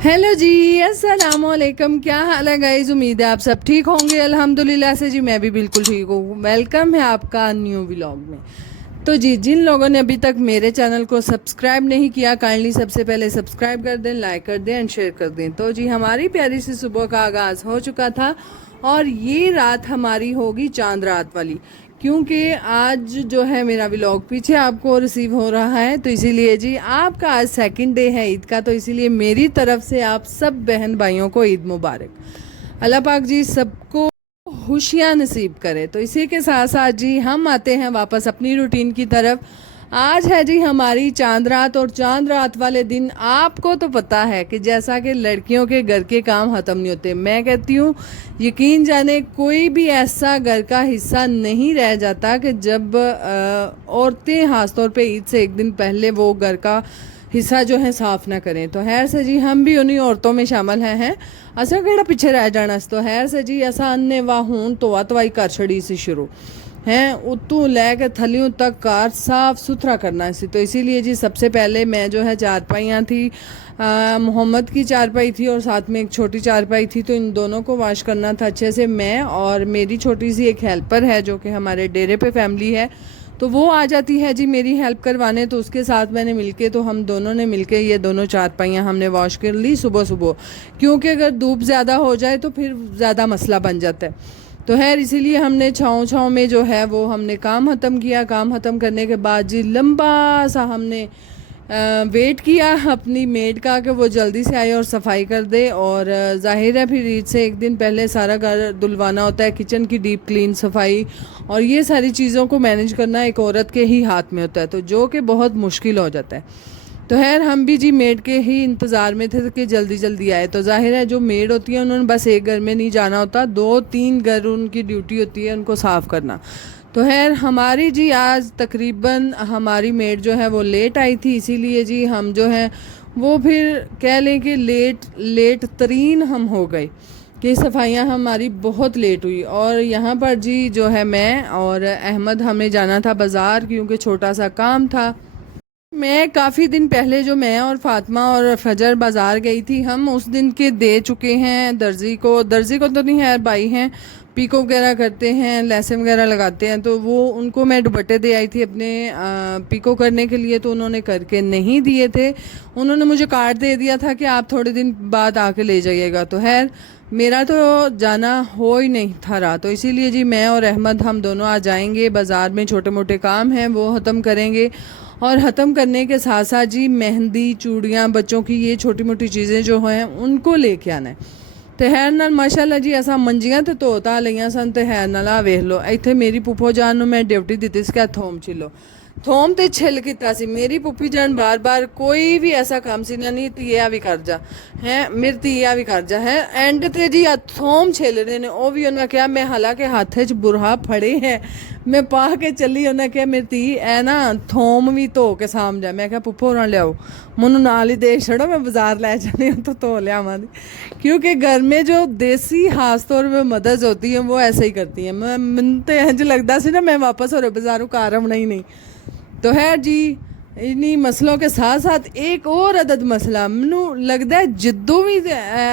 Hello जी, अस्सलाम वालेकुम। क्या हाल है गाइस? उम्मीद है आप सब ठीक होंगे। अल्हम्दुलिल्लाह से जी मैं भी बिल्कुल ठीक हूँ। वेलकम है आपका न्यू व्लॉग में। तो जी, जिन लोगों ने अभी तक मेरे चैनल को सब्सक्राइब नहीं किया, काइंडली सबसे पहले सब्सक्राइब कर दें, लाइक कर दें एंड शेयर कर दें। तो जी, हमारी प्यारी सी सुबह का आगाज़ हो चुका था और ये रात हमारी होगी चांद रात वाली, क्योंकि आज जो है मेरा व्लॉग पीछे आपको रिसीव हो रहा है। तो इसीलिए जी, आपका आज सेकंड डे है ईद का, तो इसीलिए मेरी तरफ से आप सब बहन भाइयों को ईद मुबारक। अल्लाह पाक जी सबको खुशियाँ नसीब करे। तो इसी के साथ साथ जी हम आते हैं वापस अपनी रूटीन की तरफ। आज है जी हमारी चांद रात, और चांद रात वाले दिन आपको तो पता है कि जैसा कि लड़कियों के घर के काम ख़त्म नहीं होते, मैं कहती हूँ यकीन जाने कोई भी ऐसा घर का हिस्सा नहीं रह जाता कि जब औरतें खासतौर पे ईद से एक दिन पहले वो घर का हिस्सा जो है साफ ना करें। तो खैर से जी हम भी उन्हीं औरतों में शामिल हैं। असा केड़ा पीछे रह जाना। तो खैर से जी असा अन्ने वाह हूँ तो तवाई कर छड़ी सी शुरू हैं, उतों लैके थलियों तक कार साफ सुथरा करना सी। तो इसीलिए जी सबसे पहले मैं जो है चारपाइयाँ थी, मोहम्मद की चारपाई थी और साथ में एक छोटी चारपाई थी, तो इन दोनों को वॉश करना था अच्छे से। मैं और मेरी छोटी सी एक हेल्पर है जो कि हमारे डेरे पे फैमिली है, तो वो आ जाती है जी मेरी हेल्प करवाने। तो उसके साथ मैंने मिलके, तो हम दोनों ने मिलके ये दोनों चारपाइयाँ हमने वॉश कर ली सुबह सुबह, क्योंकि अगर धूप ज़्यादा हो जाए तो फिर ज़्यादा मसला बन जाता है। तो खैर इसीलिए हमने छाँव छाँव में जो है वो हमने काम ख़त्म किया। काम ख़त्म करने के बाद जी लंबा सा हमने वेट किया अपनी मेड का कि वो जल्दी से आए और सफाई कर दे। और जाहिर है फिर ईद से एक दिन पहले सारा घर धुलवाना होता है, किचन की डीप क्लीन सफाई और ये सारी चीज़ों को मैनेज करना एक औरत के ही हाथ में होता है, तो जो कि बहुत मुश्किल हो जाता है। तो खैर हम भी जी मेड के ही इंतज़ार में थे कि जल्दी जल्दी आए। तो जाहिर है जो मेड होती है उन्होंने बस एक घर में नहीं जाना होता, 2-3 घर उनकी ड्यूटी होती है उनको साफ़ करना। तो खैर हमारी जी आज तकरीबन हमारी मेड जो है वो लेट आई थी, इसीलिए जी हम जो है वो फिर कह लें कि लेट तरीन हम हो गए कि सफाइयाँ हमारी बहुत लेट हुई। और यहाँ पर जी जो है मैं और अहमद हमें जाना था बाज़ार, क्योंकि छोटा सा काम था। मैं काफ़ी दिन पहले जो मैं और फातिमा और फजर बाज़ार गई थी, हम उस दिन के दे चुके हैं दर्जी को। दर्जी को तो नहीं है, भाई हैं, पीको वगैरह करते हैं, लैसे वगैरह लगाते हैं, तो वो उनको मैं दुपट्टे दे आई थी अपने पीको करने के लिए, तो उन्होंने करके नहीं दिए थे। उन्होंने मुझे कार्ड दे दिया था कि आप थोड़े दिन बाद आके ले जाइएगा। तो खैर मेरा तो जाना हो ही नहीं था रहा, तो इसीलिए जी मैं और अहमद हम दोनों आ जाएंगे बाज़ार में। छोटे मोटे काम हैं वो ख़त्म करेंगे, और ख़त्म करने के साथ साथ जी मेहंदी, चूड़ियाँ, बच्चों की ये छोटी मोटी चीज़ें जो हैं उनको लेके आना है। तो खैर नाल माशाल्लाह जी असा मंजियां तो धोता लिया सन। तो खैर नाल आ वेख लो, इत्थे मेरी पुप्पो जान नूं मैं ड्यूटी दी सी कि थोम छिलो, थोम ते छिल किता सी। मेरी पुप्पी जान बार बार कोई भी ऐसा काम सी ना, नहीं धीआ भी कर जा है, मेरी धीआ भी कर जा है, एंड ते जी थोम छिल रहे ने। वो भी उन्हें कहा, मैं हालांकि हाथ च बुरहा फड़े है, मैं पा के चली। उन्हें कहा मेरी धी ए ना थोम भी धो के साम जा। मैं क्या पुप्पो होना लियाओ, मनु नाल ही दे छड़ो, मैं बाजार लै जानी हूँ तो धो लियावां। क्योंकि घर में जो देसी खास तौर पर मदर्स होती हैं वो ऐसे ही करती हैं। मैं तो इंज लगता सी ना मैं वापस हो रहे बाजारों कार आना ही नहीं। तो खैर जी इन्हीं मसलों के साथ साथ एक और अदद मसला मैनू लगता है, जिद्दों भी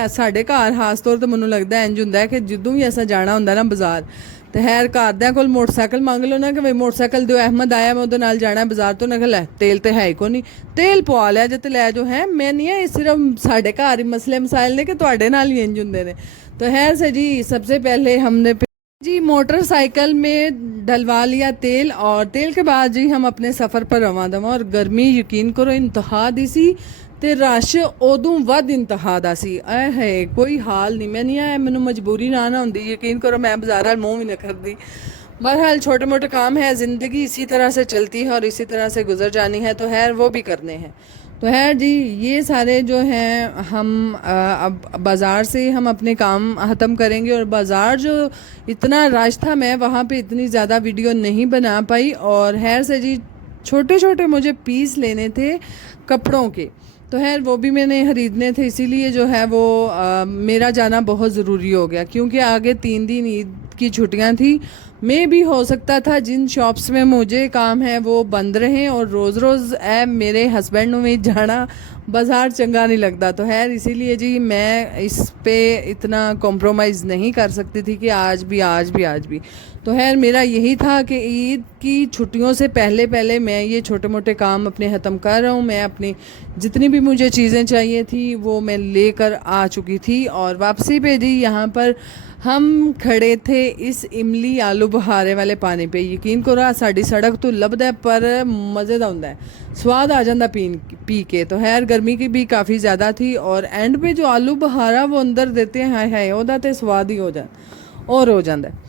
साढ़े घर खास तौर पर मैनू लगता है इंज होंदा है कि जिद्दों भी ऐसा जाना होंदा ना बाजार, तो खैर घरदियां कोल मोटरसाइकिल मंग लो ना कि भाई मोटरसाइकिल दो, अहमद आया मैं उहदे नाल जाना बाजार। तो उन्हें लै तेल तो है ही को नहीं, तेल पवा लिया जे ते लै जो है। मैं नहीं है सिर्फ साढ़े घर ही मसले मसाइल ने कि तुहाडे नाल ही इंज होंदे ने। तो खैर से जी सबसे पहले हमने जी मोटरसाइकिल में डलवा लिया तेल, और तेल के बाद जी हम अपने सफ़र पर रवां दवां। और गर्मी यकीन करो इंतहा दी सी, ते रश उदों वध इंतहा दा सी। है कोई हाल नहीं, मैं नहीं आया, मैनू मजबूरी ना होंदी, यकीन करो मैं बाजार मुँह भी नहीं करती। बहरहाल छोटे मोटे काम है, ज़िंदगी इसी तरह से चलती है और इसी तरह से गुजर जानी है, तो खैर वो भी करने हैं। तो खैर जी ये सारे जो हैं हम अब बाज़ार से हम अपने काम ख़त्म करेंगे। और बाज़ार जो इतना रश था, मैं वहाँ पे इतनी ज़्यादा वीडियो नहीं बना पाई। और खैर से जी छोटे छोटे मुझे पीस लेने थे कपड़ों के, तो खैर वो भी मैंने ख़रीदने थे, इसीलिए जो है वो मेरा जाना बहुत ज़रूरी हो गया, क्योंकि आगे 3 दिन ईद की छुट्टियां थी, मैं भी हो सकता था जिन शॉप्स में मुझे काम है वो बंद रहें, और रोज़ रोज़ मेरे हस्बैंड में जाना बाज़ार चंगा नहीं लगता। तो खैर इसीलिए जी मैं इस पे इतना कॉम्प्रोमाइज़ नहीं कर सकती थी कि आज भी। तो खैर मेरा यही था कि ईद की छुट्टियों से पहले पहले मैं ये छोटे मोटे काम अपने ख़त्म कर रहा हूँ। मैं अपनी जितनी भी मुझे चीज़ें चाहिए थी वो मैं लेकर आ चुकी थी, और वापसी पे जी यहाँ पर हम खड़े थे इस इमली आलू बुखारे वाले पानी पे। यकीन करो साड़ी सड़क तो लभदा है पर मज़े दा हुंदा है, स्वाद आ जाता पी के। तो खैर गर्मी की भी काफ़ी ज़्यादा थी, और एंड पे जो आलू बुखारा वो अंदर देते हैं, हाय हाय ओदा ते स्वाद ही हो जाता है।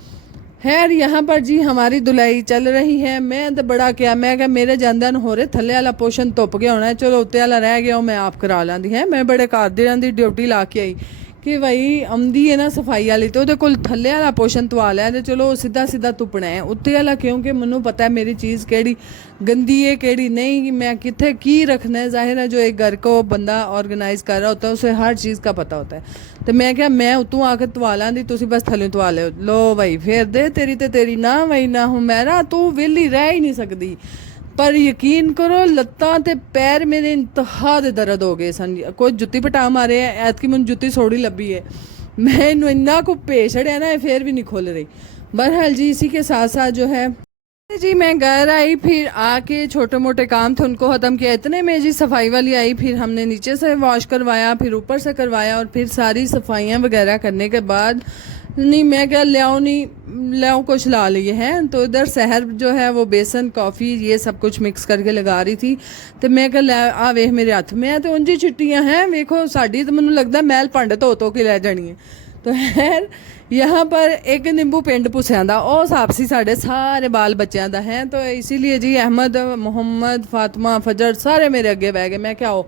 खैर यहाँ पर जी हमारी धुलाई चल रही है। मैं तो बड़ा क्या, मैं क्या मेरे जांदे हो रहे थल्ले वाला पोर्शन धुप गया होना है, चलो उत्ते वाला रह गया मैं आप करा लांदी है। मैं बड़े घर दी ड्यूटी ला के आई कि भाई आंदी है ना सफाई वाली, तो ਉਹਦੇ ਕੋਲ ਥੱਲੇ ਵਾਲਾ पोर्शन ਧਵਾ ਲਿਆ ਤੇ ਚਲੋ ਸਿੱਧਾ ਸਿੱਧਾ ਧੁੱਪਣਾ ਹੈ ਉੱਤੇ वाला, क्योंकि ਮੈਨੂੰ पता है मेरी चीज़ केड़ी गंदी है केड़ी नहीं, मैं कितने की रखना है। जाहिर है जो एक घर को बंदा ऑर्गेनाइज कर रहा होता है उसे हर चीज़ का पता होता है। तो मैं क्या मैं उतों आके धवा लांदी, तुसी बस थल्ले धवा लो भाई फिर दे तेरी ते तेरी ना भाई ना हूँ मैं ना, तू वेली रह ही नहीं सकती। पर यकीन करो लत्तां ते पैर मेरे इंतहा दे दर्द हो गए सन। कोई जुत्ती पटा मारे ऐतकी मैंने जुत्ती सोड़ी लभी है, मैं इन्हू इन्ना को भेज छड़िया ना फिर भी नहीं खोल रही। बहरहाल जी इसी के साथ साथ जो है जी मैं घर आई, फिर आके छोटे मोटे काम थे उनको ख़त्म किया। इतने में जी सफाई वाली आई, फिर हमने नीचे से वॉश करवाया, फिर ऊपर से करवाया, और फिर सारी सफाइयाँ वगैरह करने के बाद नहीं मैं क्या ले कुछ ला लिए हैं। तो इधर सहर जो है वो बेसन कॉफ़ी ये सब कुछ मिक्स करके लगा रही थी। तो मैं क्या आ वेख मेरे हथ में तो उंजी छिट्टियाँ हैं वेखो साड़ी, तो मैनू लगता मैल भांडे धो के लै जानी है। तो खैर यहाँ पर एक नींबू पिंड पुसियां दा ਉਹ ਸਾਪਸੀ ਸਾਡੇ ਸਾਰੇ ਬਾਲ ਬੱਚਿਆਂ ਦਾ है। तो इसीलिए जी अहमद मोहम्मद फातिमा फजर सारे मेरे अगे बह गए। मैं क्या हो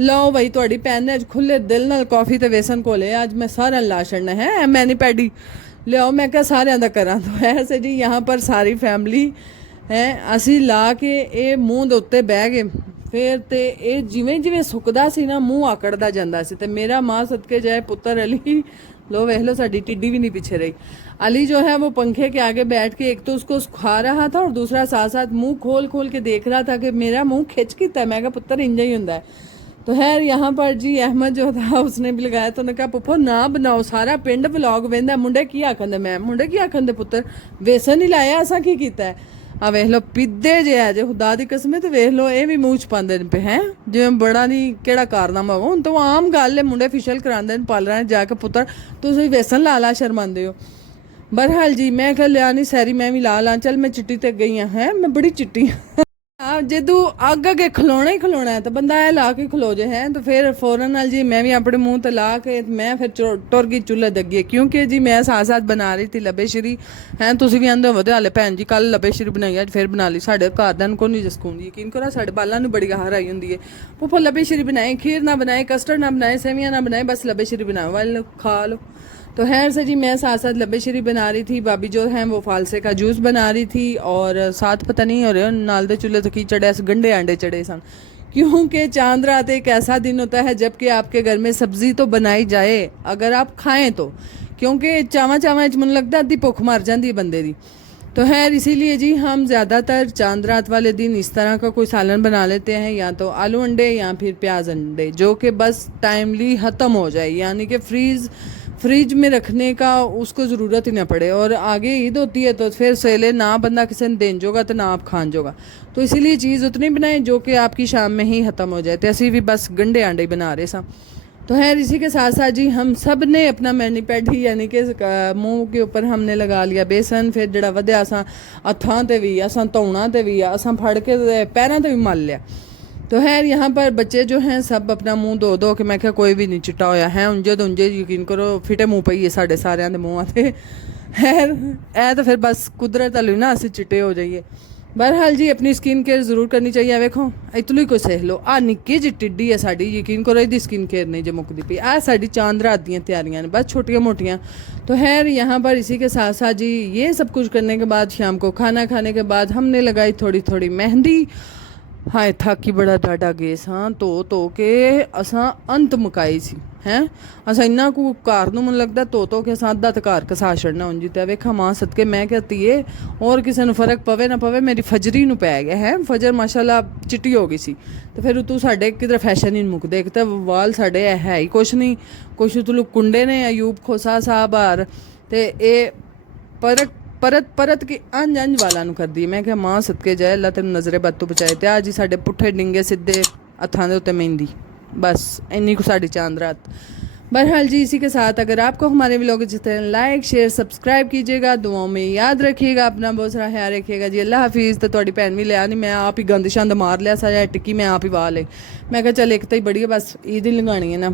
लो भाई थोड़ी भैन ने अज खुले दिल नाल कॉफ़ी ते बेसन घोले, अज मैं सारा ला छड़ना है मैनी पैडी लियाओ। मैं क्या सारे दा करा। तो ऐसे जी यहाँ पर सारी फैमिली है असी ला के ये मूँह दे उत्ते बह गए। फिर तो ये जिवें जिवें सुकदा सी ना मूँह आकड़दा जांदा सी। ते मेरा माँ सदके जाए पुत्र अली, लो वेख लो साड़ी टिड्डी भी नहीं पीछे रही। अली जो है वो पंखे के आगे बैठ के एक तो उसको सुखा रहा था और दूसरा साथ साथ मुंह खोल खोल के देख रहा था कि मेरा मुंह खिंच किता है। मैं कहा पुत्र इंजा ही होंदा है। तो खैर यहाँ पर जी अहमद जो था उसने भी लगाया, तो उन्होंने कहा पुप्पो ना बनाओ सारा पिंड व्लॉग वेंदा, मुंडे की आखन दे, मैं मुंडे की आखन दे पुत्र बेसन ही लाया असा की कीता है। आ वेख लो पिद्दे जे है जे खुदा दी कसम, तो वेख लो ये भी मूँह च पांदे पे हैं जिवें बड़ा नहीं केड़ा कारनामा हो। हुण तो आम गल है मुंडे फेशियल करांदे ने पार्लर जाके पुत्र तुसीं बेसन ला ला शर्मांदे हो। बहरहाल जी मैं कहा लिया नहीं सैरी मैं भी ला ला, चल मैं चिट्टी ते गई हैं मैं बड़ी चिट्टी जदू अग अगे खलोना ही खलोना है तो बंदा ए ला के खलो जे है। तो फिर फौरन नाल जी मैं भी अपने मुँह ते ला के मैं फिर टुर गई चूल्हे दे अगे, क्योंकि जी मैं साथ साथ बना रही थी लबे श्री हैं। तुसीं भी आंदे होवो हाले भैन जी कल लबे श्री बनाई अज फिर बना ली। साढ़े घरदियां को नहीं जसकून यकीन करो साढ़े बालां नूं बड़ी आहार आई हुंदी है। पुप्पो लबे श्री बनाए, खीर ना बनाए, कस्टर्ड ना बनाए, सेवियां ना बनाए, बस लबे श्री बनाओ वाल खा लो। तो खैर से जी मैं साथ साथ लबे श्री बना रही थी, भाभी जो है वो फालसे का जूस बना रही थी, और साथ पता नहीं हो रहे नाल दे चूल्हे तो की चढ़े गंढे आंडे चढ़े सन। क्योंकि चांद रात एक ऐसा दिन होता है जबकि आपके घर में सब्जी तो बनाई जाए अगर आप खाएं तो, क्योंकि चावा चावा मन लगता अद्धी भुख मर जाती है बंदे दी। तो खैर इसीलिए जी हम ज़्यादातर चांद रात वाले दिन इस तरह का कोई सालन बना लेते हैं, या तो आलू अंडे या फिर प्याज अंडे, जो कि बस टाइमली ख़त्म हो जाए, यानी कि फ्रिज में रखने का उसको ज़रूरत ही ना पड़े। और आगे ईद होती है तो फिर सेले ना बंदा किसी ने देन जोगा तो ना आप खान जोगा, तो इसीलिए चीज़ उतनी बनाएं जो कि आपकी शाम में ही ख़त्म हो जाए। तो असी भी बस गंढे आंडे बना रहे सा। तो खैर इसी के साथ साथ जी हम सब ने अपना मैनी पैड ही यानी कि मुँह के ऊपर हमने लगा लिया बेसन। फिर जड़ा वध्या असां हत्थां ते भी असां धौणा ते भी असां फड़ के पैरों ते भी मल लिया। तो खैर यहाँ पर बच्चे जो हैं सब अपना मुंह धो के मैं क्या कोई भी नहीं चिट्टा होया है, उंजे तो उंजे यकीन करो फिटे मुँह पई है साढ़े सारिਆਂ ਦੇ ਮੂੰਹਾਂ ਤੇ। खैर ऐ तो फिर बस कुदरत वाली ना असी चिट्टे हो जाइए। बहरहाल जी अपनी स्किन केयर जरूर करनी चाहिए। वेखो इतलू ही कोई सह लो आ निक्की जी टिड्डी है साड़ी, यकीन करो इसकी स्किन केयर नहीं जो मुकदी पई। आ साड़ी चांद रात दी तैयारियां ने बस छोटियां मोटियां। तो खैर यहाँ पर इसी के साथ साथ जी ये सब कुछ करने के बाद शाम को खाना खाने के बाद हमने लगाई थोड़ी थोड़ी मेहंदी। हाय थक ही बड़ा डाडा गए हाँ तो के असां अंत मुकाई सी। हैं अस इन्ना कु घर ਨੂੰ ਮੈਨੂੰ ਲੱਗਦਾ ਧੋ ਕੇ ਅਸਾਂ ਅੱਧਾ ਤੇ ਘਰ ਕਸਾ ਛੱਡਣਾ ਉਂਝ ਤੇ ਵੇਖਾਂ ਮਾਂ ਸਦਕੇ ਮੈਂ ਕਹਤੀ ਏ ਔਰ ਕਿਸੇ ਨੂੰ ਫਰਕ ਪਵੇ ਨਾ ਪਵੇ ਮੇਰੀ ਫਜਰੀ ਨੂੰ ਪੈ ਗਿਆ ਹੈ ਫਜਰ ਮਾਸ਼ਾਅੱਲਾ ਚਿੱਟੀ ਹੋ ਗਈ ਸੀ ਤੇ ਫਿਰ ਤੂੰ ਸਾਡੇ ਕਿਧਰ ਫੈਸ਼ਨ ਹੀ ਮੁੱਕ ਦੇਖ ਤੇ ਵਾਲ ਸਾਡੇ ਹੈ ਹੀ ਕੁਛ ਨਹੀਂ ਕੁਛ ਤੂੰ ਕੁੰਡੇ ਨੇ ਅਯੂਬ ਖੋਸਾ ਸਾਹਿਬ ਆਰ ਤੇ ਇਹ परत की अंज वाला करदी मैं क्या मां सदके जाए अल्लाह तेन नज़रे बद तो बचाए ते आज ही साडे पुट्ठे डिंगे सीधे हत्थां दे उत्ते मेहंदी बस इन्नी को साड़ी चांद रात। बहरहाल जी इसी के साथ अगर आपको हमारे व्लॉग जितने लाइक शेयर सब्सक्राइब कीजिएगा, दुआओं में याद रखिएगा, अपना बहुत सारा ख्याल रखिएगा जी। अल्लाह हाफिज़। तो थोड़ी भैन भी लिया नहीं मैं आप ही गंद शंद मार लिया सारा टिक्की मैं आप ही वाह ले मैं क्या चल एक तो ही बड़ी है बस ईद ही लगानी है ना।